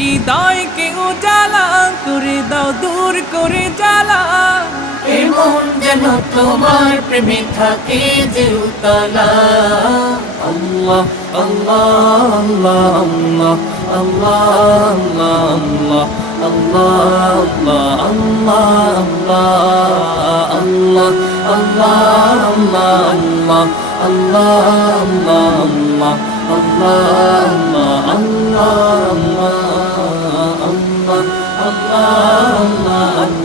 হৃদয়কে উজালা করে দাও, দূর করে জ্বালা। এমন যেন তোমার প্রেমে থাকে যে উতলা। আল্লাহ আল্লাহ আল্লাহ আল্লাহ আল্লাহ আল্লাহ আল্লাহ আল্লাহ আল্লাহ আল্লাহ আল্লাহ আল্লাহ আল্লাহ আল্লাহ আল্লাহ আল্লাহ আল্লাহ আল্লাহ